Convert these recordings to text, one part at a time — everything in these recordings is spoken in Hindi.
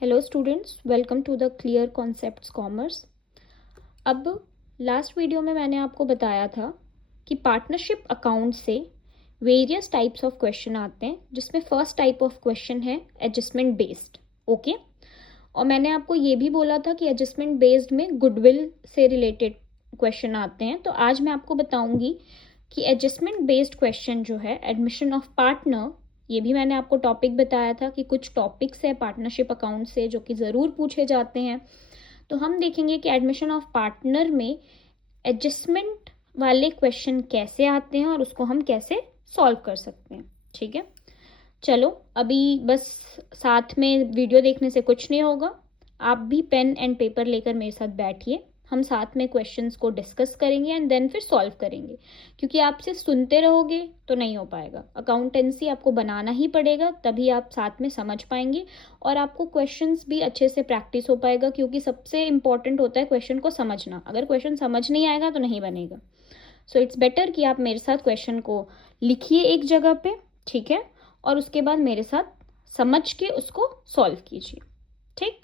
Hello students, welcome to the clear concepts commerce. अब लास्ट वीडियो में मैंने आपको बताया था कि पार्टनरशिप अकाउंट से वेरियस टाइप्स ऑफ क्वेश्चन आते हैं, जिसमें फर्स्ट टाइप ऑफ क्वेश्चन है एडजस्टमेंट बेस्ड। ओके, और मैंने आपको ये भी बोला था कि एडजस्टमेंट बेस्ड में गुडविल से रिलेटेड क्वेश्चन आते हैं। तो आज मैं आपको बताऊंगी कि एडजस्टमेंट बेस्ड क्वेश्चन जो है एडमिशन ऑफ पार्टनर, ये भी मैंने आपको टॉपिक बताया था कि कुछ टॉपिक्स है पार्टनरशिप अकाउंट से जो कि ज़रूर पूछे जाते हैं। तो हम देखेंगे कि एडमिशन ऑफ पार्टनर में एडजस्टमेंट वाले क्वेश्चन कैसे आते हैं और उसको हम कैसे सॉल्व कर सकते हैं। ठीक है, चलो अभी बस साथ में वीडियो देखने से कुछ नहीं होगा, आप भी पेन एंड पेपर लेकर मेरे साथ बैठिए। हम साथ में क्वेश्चंस को डिस्कस करेंगे एंड देन फिर सॉल्व करेंगे, क्योंकि आप सिर्फ सुनते रहोगे तो नहीं हो पाएगा। अकाउंटेंसी आपको बनाना ही पड़ेगा, तभी आप साथ में समझ पाएंगे और आपको क्वेश्चंस भी अच्छे से प्रैक्टिस हो पाएगा, क्योंकि सबसे इंपॉर्टेंट होता है क्वेश्चन को समझना। अगर क्वेश्चन समझ नहीं आएगा तो नहीं बनेगा। सो इट्स बेटर कि आप मेरे साथ क्वेश्चन को लिखिए एक जगह पे, ठीक है, और उसके बाद मेरे साथ समझ के उसको सॉल्व कीजिए। ठीक,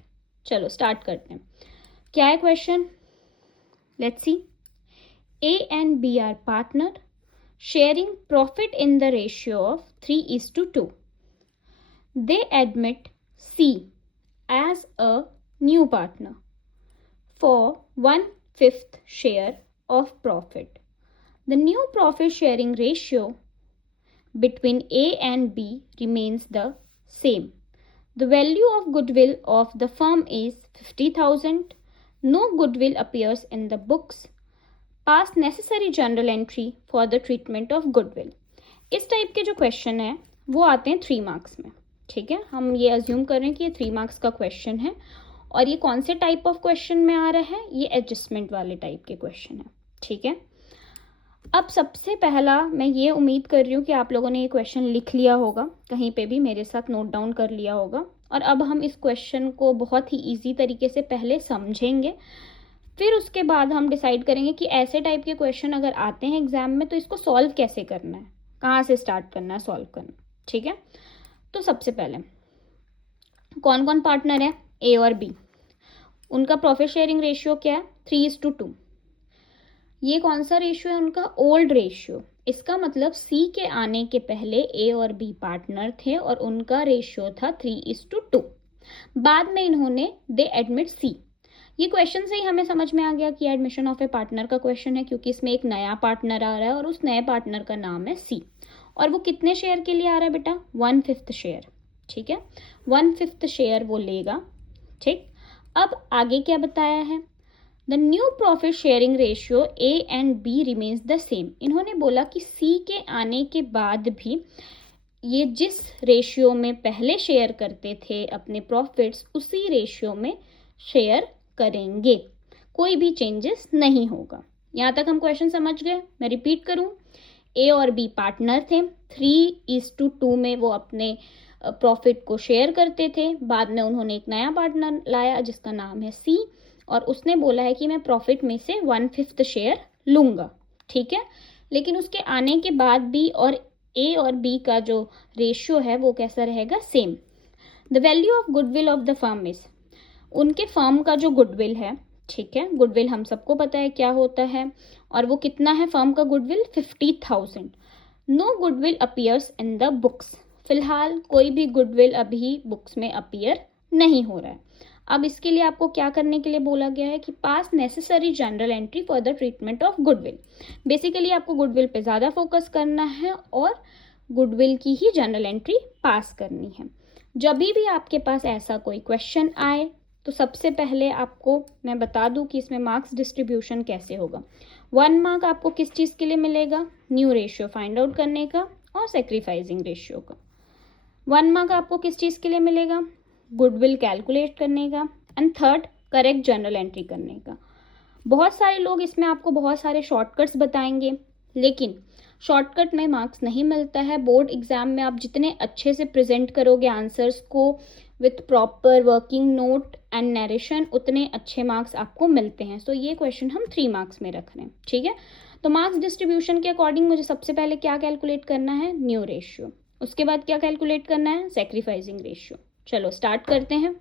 चलो स्टार्ट करते हैं। क्या है question? Let's see. A and B are partner sharing profit in the ratio of 3:2. They admit C as a new partner for 1/5 share of profit. The new profit sharing ratio between A and B remains the same. The value of goodwill of the firm is 50,000. No goodwill appears in the books. Pass necessary journal entry for the treatment of goodwill. इस टाइप के जो क्वेश्चन है वो आते हैं 3 मार्क्स में। ठीक है, हम ये अज्यूम कर रहे हैं कि ये 3 मार्क्स का क्वेश्चन है। और ये कौन से टाइप ऑफ क्वेश्चन में आ रहा है? ये एडजस्टमेंट वाले टाइप के क्वेश्चन है। ठीक है, अब सबसे पहला मैं ये उम्मीद कर रही हूँ कि आप लोगों ने ये क्वेश्चन लिख लिया होगा, कहीं पे भी मेरे साथ नोट डाउन कर लिया होगा। और अब हम इस क्वेश्चन को बहुत ही ईजी तरीके से पहले समझेंगे, फिर उसके बाद हम डिसाइड करेंगे कि ऐसे टाइप के क्वेश्चन अगर आते हैं एग्जाम में तो इसको सॉल्व कैसे करना है, कहाँ से स्टार्ट करना है सॉल्व करना। ठीक है, तो सबसे पहले कौन कौन पार्टनर है? ए और बी। उनका प्रॉफिट शेयरिंग रेशियो क्या है? 3:2। ये कौन सा रेशियो है उनका? Old ratio. इसका मतलब सी के आने के पहले ए और बी पार्टनर थे और उनका रेशियो था 3:2। बाद में इन्होंने दे एडमिट सी। ये क्वेश्चन से ही हमें समझ में आ गया कि एडमिशन ऑफ ए पार्टनर का क्वेश्चन है, क्योंकि इसमें एक नया पार्टनर आ रहा है और उस नए पार्टनर का नाम है सी। और वो कितने शेयर के लिए आ रहा है बेटा? 1/5 शेयर। ठीक है, 1/5 शेयर वो लेगा। ठीक, अब आगे क्या बताया है? The new profit sharing ratio A and B remains the same. इन्होंने बोला कि सी के आने के बाद भी ये जिस रेशियो में पहले शेयर करते थे अपने प्रॉफिट्स, उसी रेशियो में शेयर करेंगे, कोई भी चेंजेस नहीं होगा। यहाँ तक हम क्वेश्चन समझ गए। मैं रिपीट करूँ, ए और बी पार्टनर थे, 3:2 में वो अपने प्रॉफिट को शेयर करते थे। बाद में उन्होंने एक नया पार्टनर लाया जिसका नाम है सी, और उसने बोला है कि मैं प्रॉफिट में से 1/5 शेयर लूँगा। ठीक है, लेकिन उसके आने के बाद भी और ए और बी का जो रेशियो है वो कैसा रहेगा? Same. The value of goodwill of the firm is, उनके फर्म का जो गुडविल है, ठीक है, गुडविल हम सबको पता है क्या होता है, और वो कितना है फर्म का goodwill? 50,000। No goodwill appears in the books. फिलहाल कोई भी गुडविल अभी बुक्स में अपीयर नहीं हो रहा है। अब इसके लिए आपको क्या करने के लिए बोला गया है कि पास necessary general entry for the treatment of goodwill. Basically आपको गुडविल पे ज़्यादा फोकस करना है और गुडविल की ही जनरल एंट्री पास करनी है। जब भी आपके पास ऐसा कोई क्वेश्चन आए तो सबसे पहले आपको मैं बता दूं कि इसमें मार्क्स डिस्ट्रीब्यूशन कैसे होगा। 1 मार्क आपको किस चीज़ के लिए मिलेगा? न्यू रेशियो फाइंड आउट करने का और सेक्रीफाइसिंग रेशियो का। 1 मार्क आपको किस चीज़ के लिए मिलेगा? गुडविल कैलकुलेट करने का, and 3rd correct journal entry करने का। बहुत सारे लोग इसमें आपको बहुत सारे शॉर्टकट्स बताएंगे, लेकिन शॉर्टकट में मार्क्स नहीं मिलता है। बोर्ड एग्जाम में आप जितने अच्छे से प्रेजेंट करोगे आंसर्स को with proper working note and narration, उतने अच्छे मार्क्स आपको मिलते हैं। सो ये क्वेश्चन हम 3 मार्क्स में रख रहे हैं। ठीक है, तो मार्क्स डिस्ट्रीब्यूशन के अकॉर्डिंग मुझे सबसे पहले क्या कैलकुलेट करना है? New ratio. उसके बाद क्या कैलकुलेट करना है? Sacrificing ratio. चलो स्टार्ट करते हैं।